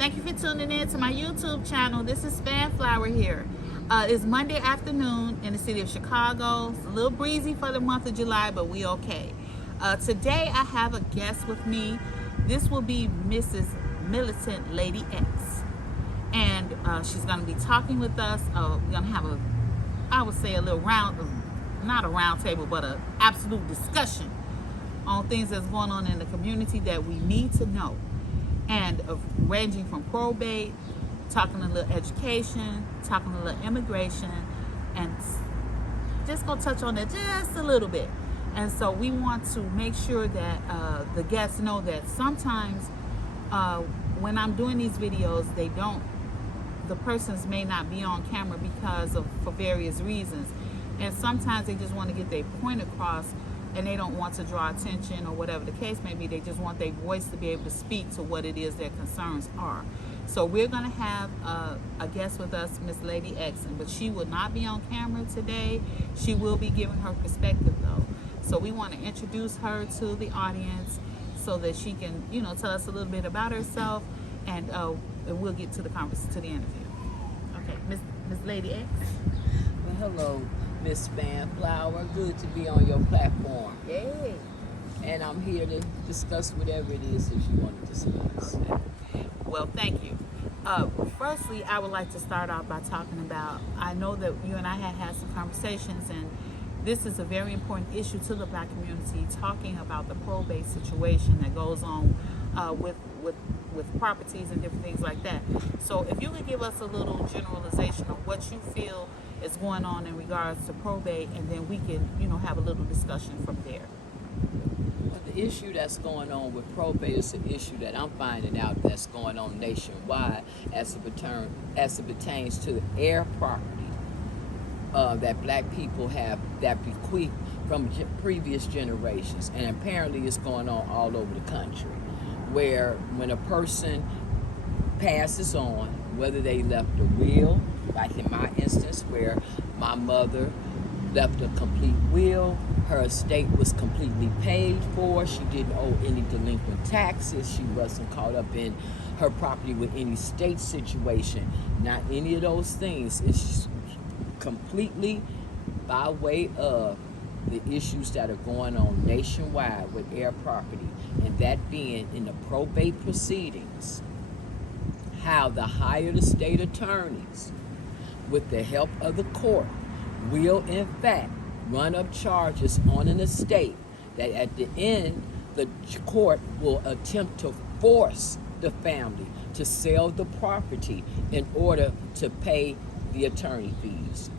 Thank you for tuning in to my YouTube channel. This is Fanflower here. It's Monday afternoon in the city of Chicago. It's a little breezy for the month of July, but we okay. Today I have a guest with me. This will be Mrs. Militant Lady X. And she's going to be talking with us. We're going to have I would say a little not a round table, but an absolute discussion on things that's going on in the community that we need to know. And ranging from probate, talking a little education, talking a little immigration, and just gonna touch on that just a little bit. And so we want to make sure that the guests know that sometimes when I'm doing these videos, the persons may not be on camera for various reasons. And sometimes they just want to get their point across, and they don't want to draw attention or whatever the case may be. They just want their voice to be able to speak to what it is their concerns are. So we're going to have a guest with us, Miss Lady X, but she will not be on camera today. She will be giving her perspective though. So we want to introduce her to the audience so that she can, tell us a little bit about herself, and we'll get to the interview. Okay, Miss Lady X. Well, hello, Miss Fanflower. Good to be on your platform. Yay. And I'm here to discuss whatever it is that you want to discuss. Well, thank you. Firstly, I would like to start off by talking about, I know that you and I had some conversations, and this is a very important issue to the Black community, talking about the probate situation that goes on with properties and different things like that. So if you could give us a little generalization of what you feel is going on in regards to probate, and then we can, have a little discussion from there. Well, the issue that's going on with probate is an issue that I'm finding out that's going on nationwide as it pertains to the heir property that Black people have that bequeathed from previous generations, and apparently it's going on all over the country, where when a person passes on, whether they left a will, like in my instance where my mother left a complete will, her estate was completely paid for, she didn't owe any delinquent taxes, she wasn't caught up in her property with any state situation, not any of those things. It's completely by way of the issues that are going on nationwide with heir property, and that being in the probate proceedings, how the hired estate attorneys, with the help of the court, will in fact run up charges on an estate that at the end the court will attempt to force the family to sell the property in order to pay the attorney fees.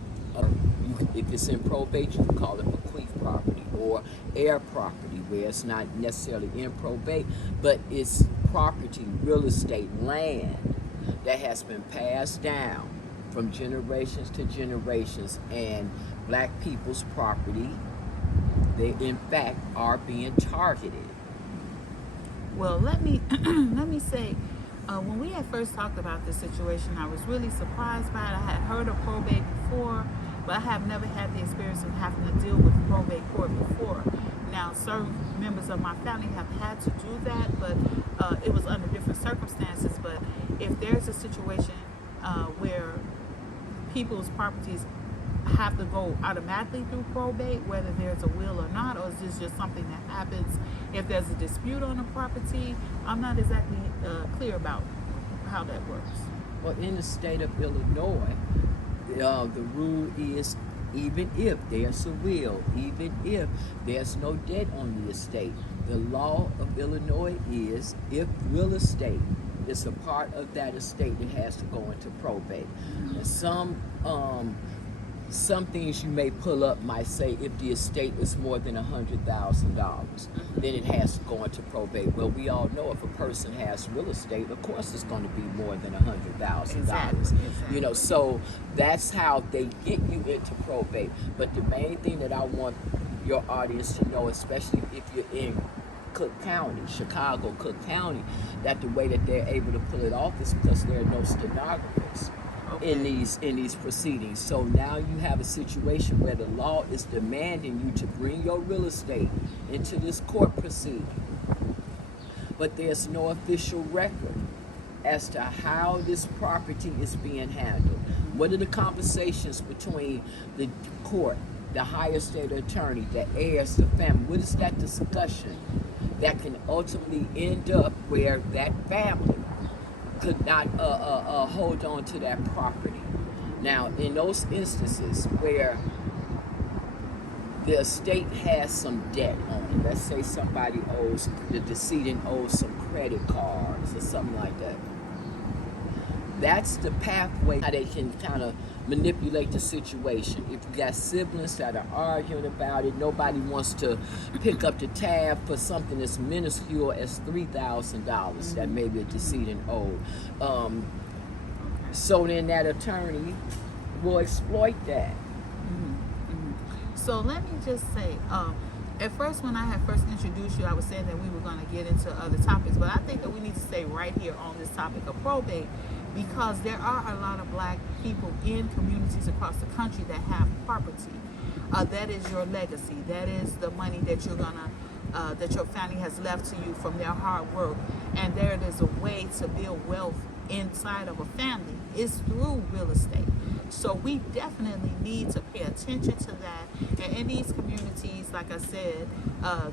If it's in probate, you can call it bequeath property or heir property, where it's not necessarily in probate, but it's property, real estate, land that has been passed down from generations to generations, and Black people's property, they in fact are being targeted. Well, let me say, when we had first talked about this situation, I was really surprised by it. I had heard of probate before, but I have never had the experience of having to deal with probate court before. Now, certain members of my family have had to do that, but it was under different circumstances. But if there's a situation where people's properties have to go automatically through probate, whether there's a will or not, or is this just something that happens if there's a dispute on a property? I'm not exactly clear about how that works. Well, in the state of Illinois, the rule is, even if there's a will, even if there's no debt on the estate, the law of Illinois is, if real estate is a part of that estate, it has to go into probate. And some things you may pull up might say if the estate is more than $100,000, then it has to go into probate. Well, we all know if a person has real estate, of course it's going to be more than $100,000. Exactly. So that's how they get you into probate. But the main thing that I want your audience to know, especially if you're in Cook County, Chicago, Cook County, that the way that they're able to pull it off is because there are no stenographers in these proceedings. So now you have a situation where the law is demanding you to bring your real estate into this court proceeding, but there's no official record as to how this property is being handled. What are the conversations between the court, the higher state attorney, the heirs, the family? What is that discussion that can ultimately end up where that family could not hold on to that property? Now, in those instances where the estate has some debt on it, let's say somebody owes, the decedent owes some credit cards or something like that, that's the pathway how they can kind of manipulate the situation. If you got siblings that are arguing about it, nobody wants to pick up the tab for something as minuscule as $3,000 that maybe a decedent owed. So then that attorney will exploit that. So let me just say, at first when I had first introduced you, I was saying that we were going to get into other topics, but I think that we need to stay right here on this topic of probate, because there are a lot of black people in communities across the country that have property. That is your legacy. That is the money that you're gonna, that your family has left to you from their hard work. And there is a way to build wealth inside of a family. It's through real estate. So we definitely need to pay attention to that. And in these communities, like I said,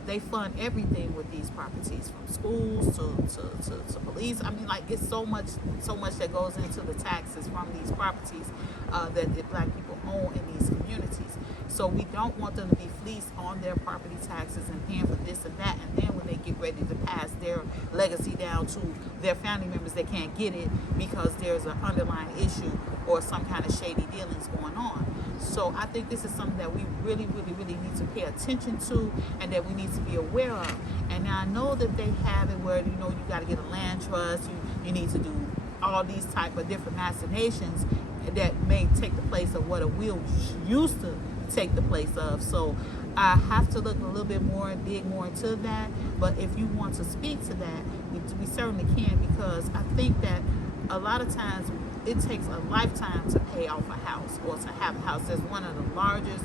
they fund everything with these properties, from schools to police. I mean, like, it's so much that goes into the taxes from these properties that the black people own in these communities. So we don't want them to be fleeced on their property taxes and paying for this and that. And then when they get ready to pass their legacy down to their family members, they can't get it because there's an underlying issue or some kind of shady dealings going on. So I think this is something that we really need to pay attention to, and that we need to be aware of. And now I know that they have it where, you know, you got to get a land trust, you need to do all these type of different machinations that may take the place of what a will used to take the place of. So I have to look a little bit more and dig more into that. But if you want to speak to that, we certainly can, because I think that a lot of times it takes a lifetime to pay off a house or to have a house. That's one of the largest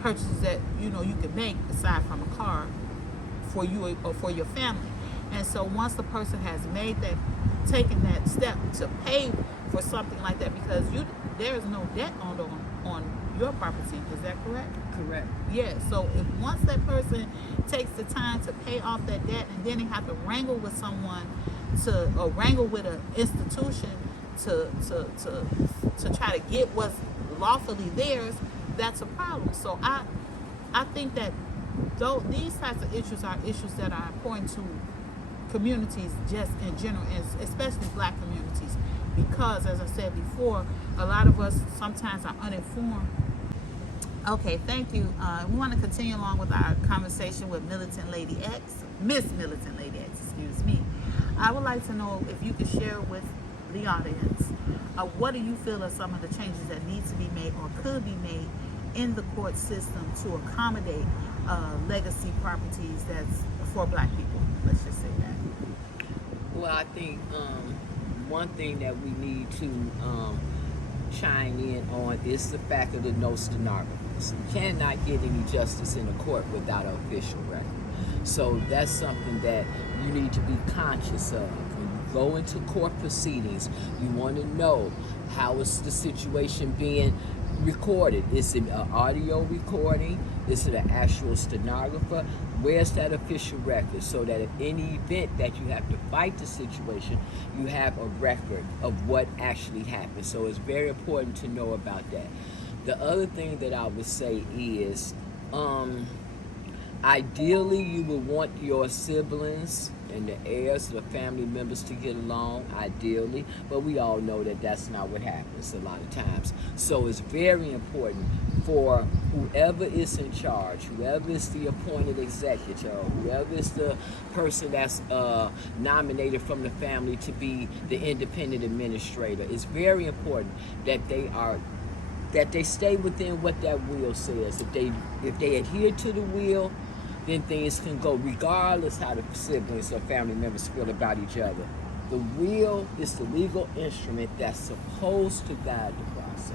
purchases that you can make, aside from a car, for you or for your family. And so once the person has made that, taken that step to pay for something like that, because there is no debt on your property, is that correct? Correct. Yeah. So if once that person takes the time to pay off that debt, and then they have to wrangle with someone or wrangle with an institution to try to get what's lawfully theirs, that's a problem. So I think that though these types of issues are issues that are important to communities just in general, and especially black communities, because as I said before, a lot of us sometimes are uninformed. Okay, thank you. We want to continue along with our conversation with Militant Lady X, Miss Militant Lady X, excuse me. I would like to know if you could share with the audience, what do you feel are some of the changes that need to be made or could be made in the court system to accommodate legacy properties that's for black people? Let's just say that. Well, I think one thing that we need to chime in on is the fact of the no stenographers. You cannot get any justice in a court without an official record. So that's something that you need to be conscious of. When you go into court proceedings, you want to know how is the situation being recorded. Is it an audio recording? Is it an actual stenographer? Where's that official record? So that in any event that you have to fight the situation, you have a record of what actually happened. So it's very important to know about that. The other thing that I would say is, ideally you would want your siblings and the heirs, the family members to get along, ideally, but we all know that that's not what happens a lot of times. So it's very important for whoever is in charge, whoever is the appointed executor, whoever is the person that's nominated from the family to be the independent administrator, it's very important that they stay within what that will says. If they adhere to the will, then things can go regardless how the siblings or family members feel about each other. The will is the legal instrument that's supposed to guide the process.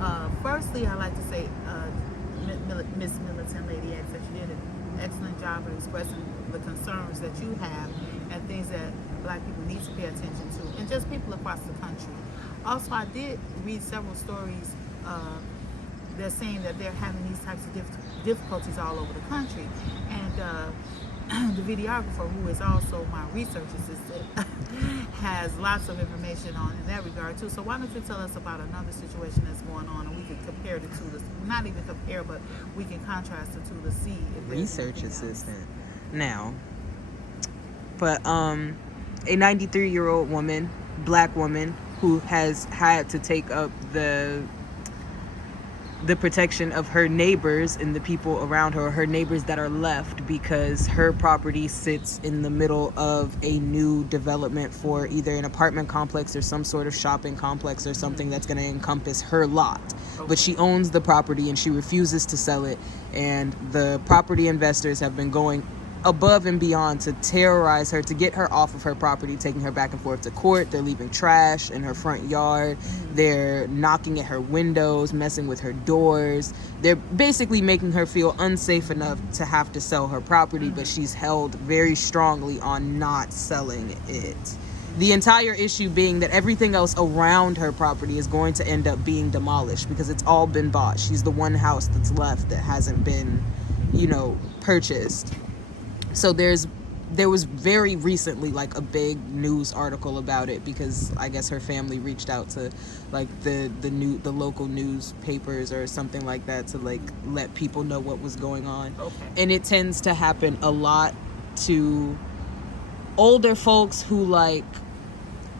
Okay. Firstly, I'd like to say, Miss Militant Lady X, that you did an excellent job of expressing the concerns that you have, and things that Black people need to pay attention to, and just people across the country. Also, I did read several stories. They're saying that they're having these types of difficulties all over the country, and the videographer, who is also my research assistant, has lots of information on in that regard too. So why don't you tell us about another situation that's going on, and we can compare the two. Not even compare, but we can contrast the two to see if there's Research anything else. assistant. Now, but a 93-year-old woman, Black woman, who has had to take up the protection of her neighbors and the people around her, her neighbors that are left, because her property sits in the middle of a new development for either an apartment complex or some sort of shopping complex or something that's going to encompass her lot. But she owns the property and she refuses to sell it, and the property investors have been going above and beyond to terrorize her, to get her off of her property, taking her back and forth to court. They're leaving trash in her front yard. They're knocking at her windows, messing with her doors. They're basically making her feel unsafe enough to have to sell her property, but she's held very strongly on not selling it. The entire issue being that everything else around her property is going to end up being demolished because it's all been bought. She's the one house that's left that hasn't been, purchased. So there was very recently like a big news article about it, because I guess her family reached out to like the local newspapers or something like that to like let people know what was going on. Okay. And it tends to happen a lot to older folks who like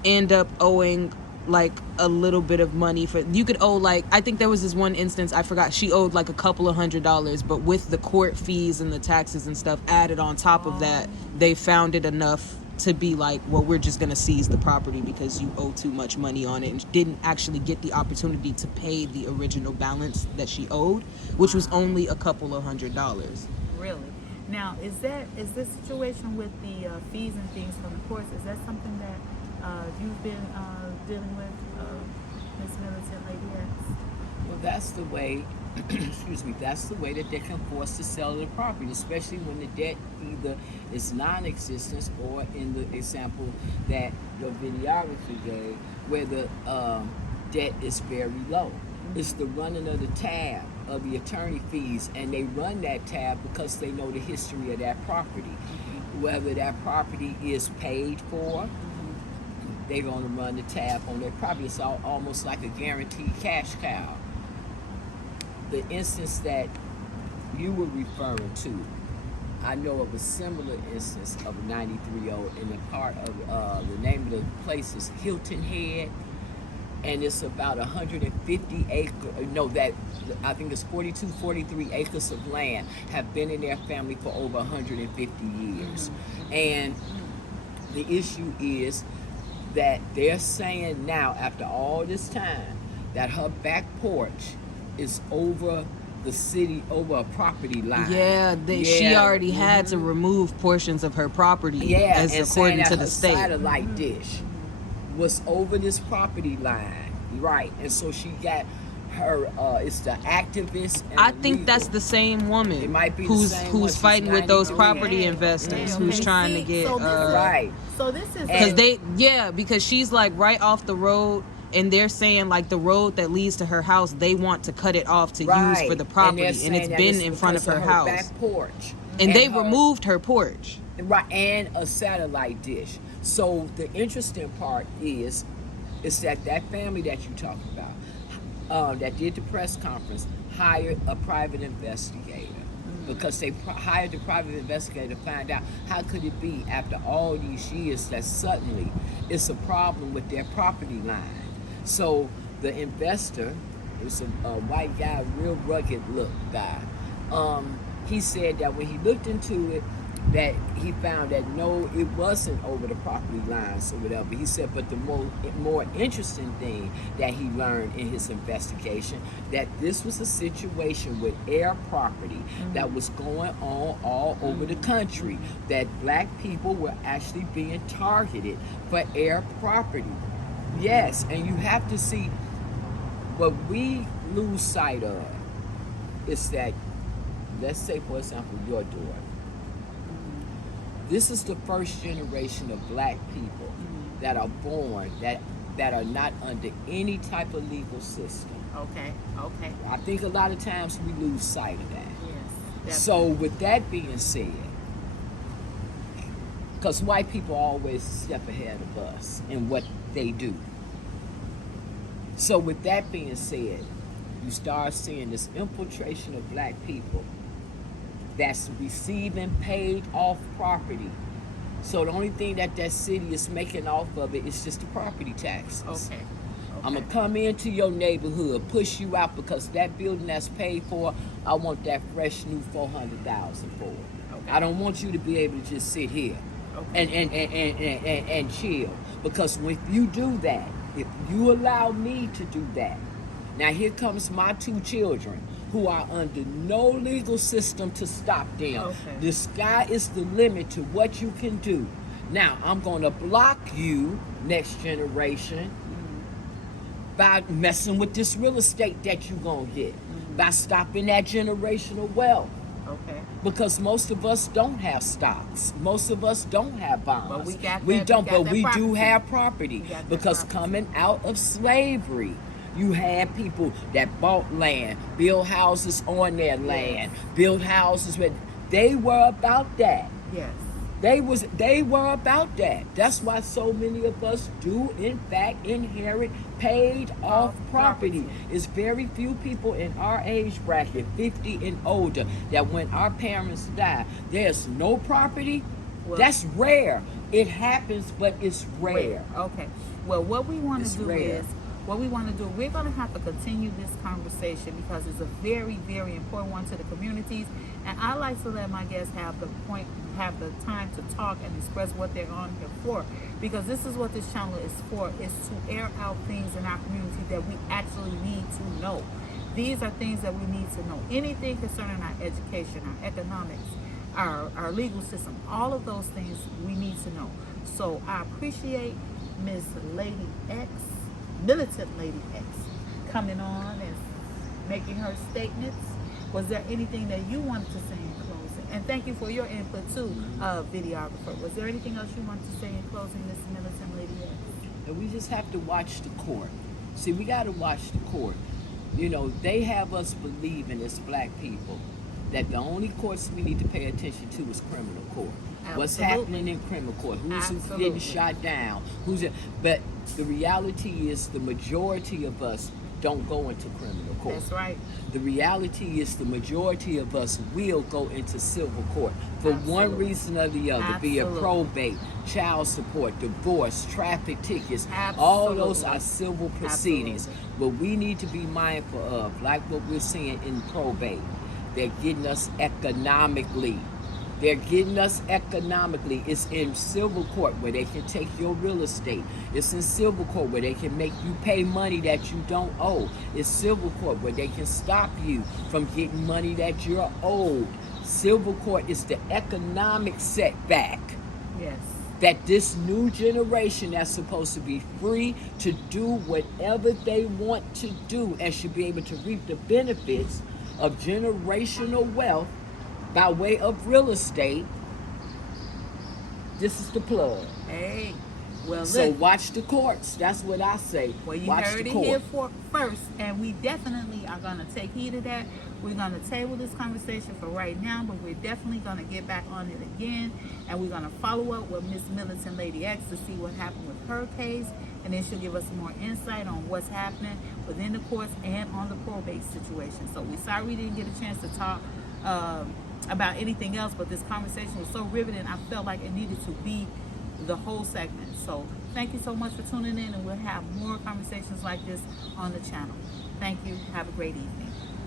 end up owing like a little bit of money. For you could owe, like, I think there was this one instance, I forgot, she owed like a couple of $100s, but with the court fees and the taxes and stuff added on top of that, they found it enough to be like, well, we're just gonna seize the property because you owe too much money on it, and didn't actually get the opportunity to pay the original balance that she owed, which was only a couple of $100s. Really? Now, is this situation with the fees and things from the courts, is that something that you've been dealing with, Ms. Militant, Lady X? Well, that's the way, that's the way that they can force the sale of the property, especially when the debt either is non-existent or in the example that your videographer gave, where the debt is very low. It's the running of the tab of the attorney fees, and they run that tab because they know the history of that property. Whether that property is paid for, they're going to run the tab on their property. It's almost like a guaranteed cash cow. The instance that you were referring to, I know of a similar instance of a 93-year-old in the part of the name of the place is Hilton Head, and it's about 150 acres, I think it's 43 acres of land have been in their family for over 150 years. And the issue is that they're saying now, after all this time, that her back porch is over the city, over a property line. She already had to remove portions of her property, as and according to her the state. satellite dish was over this property line, right? And so she got her. It's the activist. And I think that's the same woman. It might be who's the same who's one. She's fighting with those 93. property investors, who's trying to get right. So this is because she's like right off the road, and they're saying like the road that leads to her house, they want to cut it off to use for the property, and it's been in front of her house. Back porch. And they removed her porch. Right, and a satellite dish. So the interesting part is that family that you talked about, that did the press conference, hired a private investigator. Because they hired the private investigator to find out how could it be after all these years that suddenly it's a problem with their property line. So the investor, it was a white guy, real rugged look guy. He said that when he looked into it, that he found that no, it wasn't over the property lines or whatever. He said, but the more interesting thing that he learned in his investigation, that this was a situation with air property that was going on all over the country, that black people were actually being targeted for air property. Yes, and you have to see, what we lose sight of is that, let's say, for example, your daughter. This is the first generation of black people that are born that are not under any type of legal system. Okay. Okay. I think a lot of times we lose sight of that. Yes. So with that being said, because white people always step ahead of us in what they do. So with that being said, you start seeing this infiltration of black people that's receiving paid off property. So the only thing that city is making off of it is just the property taxes. Okay. I'm gonna come into your neighborhood, push you out because that building that's paid for, I want that fresh new $400,000 for it. Okay. I don't want you to be able to just sit here and chill. Because when you do that, if you allow me to do that, now here comes my two children who are under no legal system to stop them. Okay. The sky is the limit to what you can do. Now I'm gonna block you, next generation, by messing with this real estate that you're gonna get, by stopping that generational wealth. Okay. Because most of us don't have stocks. Most of us don't have bonds. But we got we that- don't, we got but that we do property. have property. We got that Because property. coming out of slavery, you had people that bought land, built houses on their land, built houses with. They were about that. Yes. They were about that. That's why so many of us do in fact inherit paid off property. It's very few people in our age bracket, 50 and older, that when our parents die, there's no property. Well- That's rare. It happens, but it's rare. Okay. Well, what we want It's to do rare. is, we're going to have to continue this conversation because it's a very, very important one to the communities. And I like to let my guests have the time to talk and express what they're on here for. Because this is what this channel is for, is to air out things in our community that we actually need to know. These are things that we need to know. Anything concerning our education, our economics, our legal system, all of those things we need to know. So I appreciate Miss Lady X, Militant Lady X, coming on and making her statements. Was there anything that you wanted to say in closing? And thank you for your input too, videographer. Was there anything else you wanted to say in closing, Miss Militant Lady X? And we just have to watch the court. See, we got to watch the court. You know, they have us believing as black people that the only courts we need to pay attention to is criminal court. What's Absolutely. happening in criminal court? Who's Absolutely. getting shot down? But the reality is the majority of us don't go into criminal court. That's right. The reality is the majority of us will go into civil court for one Absolutely. reason or the other, be it Absolutely. probate, child support, divorce, traffic tickets. All those Absolutely. are civil proceedings. Absolutely. But we need to be mindful of, like what we're seeing in probate, they're getting us economically. They're getting us economically. It's in civil court where they can take your real estate. It's in civil court where they can make you pay money that you don't owe. It's civil court where they can stop you from getting money that you're owed. Civil court is the economic setback Yes. that this new generation that's supposed to be free to do whatever they want to do and should be able to reap the benefits of generational wealth by way of real estate. This is the plug. Hey. Well, So look. watch the courts. That's what I say. Well, you watch heard the it court. here first, and we definitely are going to take heed of that. We're going to table this conversation for right now, but we're definitely going to get back on it again, and we're going to follow up with Miss Militant Lady X to see what happened with her case, and then she'll give us more insight on what's happening within the courts and on the probate situation. So we're sorry we didn't get a chance to talk about anything else, but this conversation was so riveting, I felt like it needed to be the whole segment. So thank you so much for tuning in, and we'll have more conversations like this on the channel. Thank you. Have a great evening.